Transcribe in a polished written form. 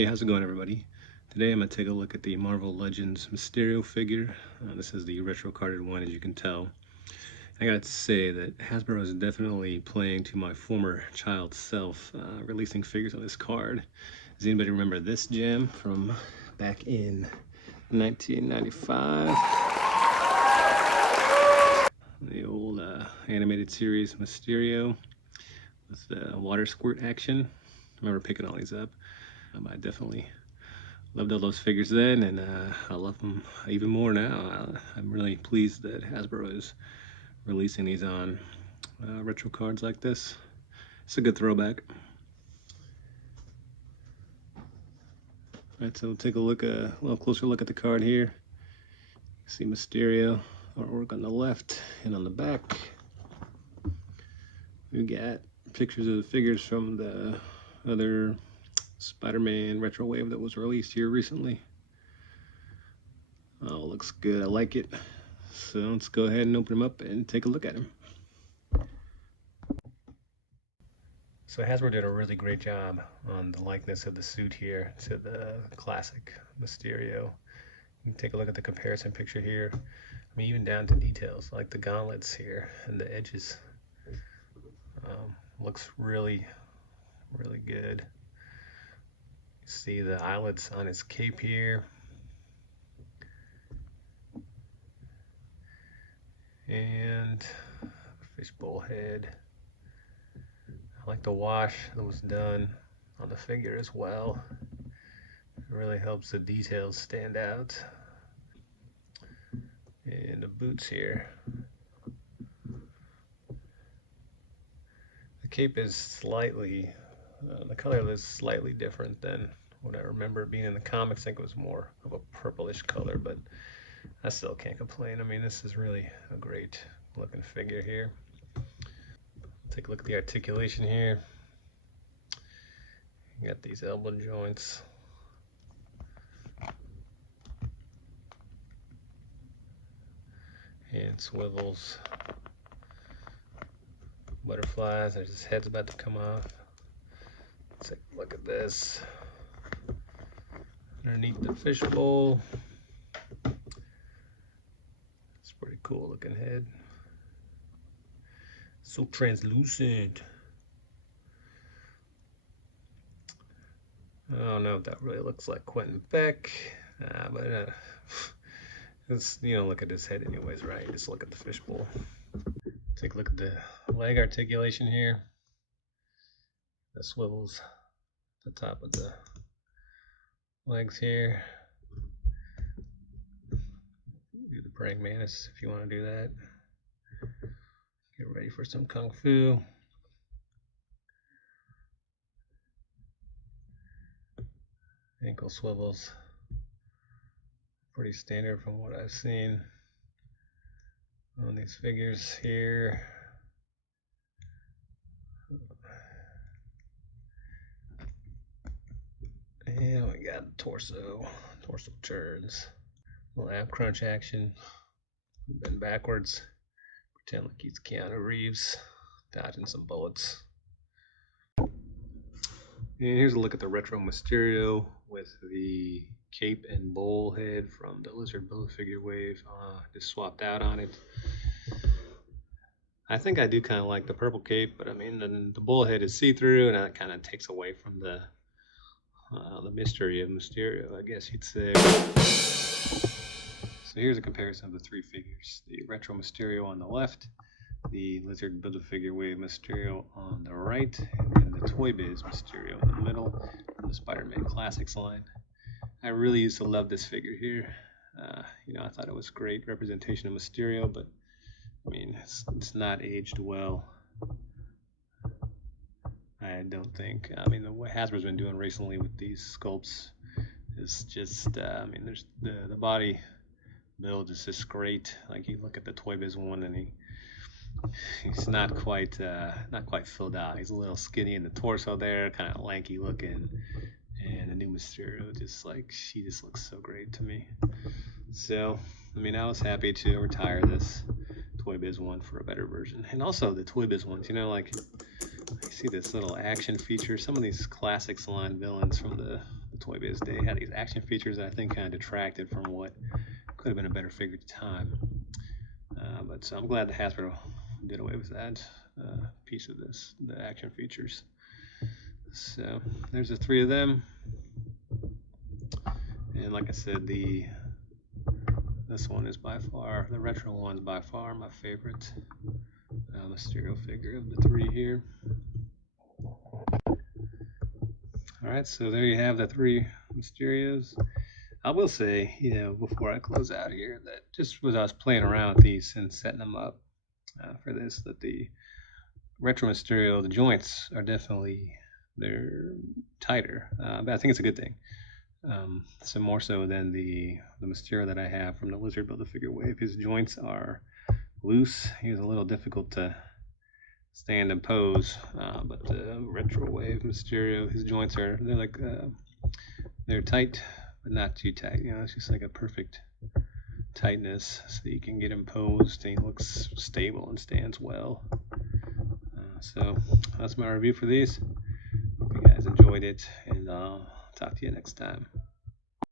Hey, how's it going, everybody? Today I'm going to take a look at the Marvel Legends Mysterio figure. This is the retro carded one, as you can tell. I got to say that Hasbro is definitely playing to my former child self, releasing figures on this card. Does anybody remember this gem from back in 1995? The old animated series Mysterio with the water squirt action. I remember picking all these up. I definitely loved all those figures then, and I love them even more now. I'm really pleased that Hasbro is releasing these on retro cards like this. It's a good throwback. All right, so we'll take a little closer look at the card here. See Mysterio artwork on the left, and on the back, we got pictures of the figures from the other Spider-Man retro wave that was released here recently. Oh, looks good. I like it. So let's go ahead and open them up and take a look at them. So Hasbro did a really great job on the likeness of the suit here to the classic Mysterio. You can take a look at the comparison picture here. I mean, even down to details like the gauntlets here and the edges. Looks really, really good. You see the eyelets on his cape here. And fishbowl head. I like the wash that was done on the figure as well. It really helps the details stand out. And the boots here. The cape is slightly, the color is slightly different than what I remember being in the comics. I think it was more of a purplish color, but I still can't complain. I mean, this is really a great looking figure here. Take a look at the articulation here. You got these elbow joints. And swivels. Butterflies. There's his head's about to come off. Let's take a look at this. Underneath the fishbowl. It's a pretty cool looking head. So translucent. I don't know if that really looks like Quentin Beck, but you don't look at his head anyways, right? Just look at the fishbowl. Take a look at the leg articulation here. The swivels at the top of the legs here. Do the praying mantis if you want to do that. Get ready for some kung fu. Ankle swivels. Pretty standard from what I've seen on these figures here. And we got torso turns. Little ab crunch action. Bend backwards. Pretend like he's Keanu Reeves dodging some bullets. And here's a look at the retro Mysterio with the cape and bowl head from the Lizard Build-A-Figure wave just swapped out on it. I think I do kind of like the purple cape, but I mean the bull head is see-through, and that kind of takes away from the mystery of Mysterio, I guess you'd say. So here's a comparison of the three figures: the retro Mysterio on the left, the Lizard Build-A-Figure wave Mysterio on the right, and then the Toy Biz Mysterio in the middle from the Spider-Man Classics line. I really used to love this figure here. I thought it was great representation of Mysterio, but I mean, it's not aged well. I don't think. I mean, what Hasbro's been doing recently with these sculpts is just, I mean, there's the body build is just great. Like you look at the Toy Biz one, and he's not quite filled out. He's a little skinny in the torso there, kind of lanky looking. And the new Mysterio, she just looks so great to me. So, I mean, I was happy to retire this Toy Biz one for a better version. And also the Toy Biz ones, like you see this little action feature. Some of these classics line villains from the Toy Biz Day. Had these action features that I think kind of detracted from what could have been a better figure at the time. But so I'm glad the Hasbro did away with that piece of this, the action features. So there's the 3 of them. And like I said, this one is by far, the retro one is by far my favorite Mysterio figure of the 3 here. Alright, so there you have the 3 Mysterios. I will say, before I close out here, that just as I was playing around with these and setting them up for this, that the retro Mysterio, the joints are definitely, they're tighter, but I think it's a good thing. So more so than the Mysterio that I have from the Lizard Build-A-Figure wave. His joints are loose. He was a little difficult to stand and pose, but the retro wave Mysterio, his joints are, they're tight, but not too tight. It's just like a perfect tightness, so you can get him posed and he looks stable and stands well. So that's my review for these. Hope you guys enjoyed it, and I'll talk to you next time.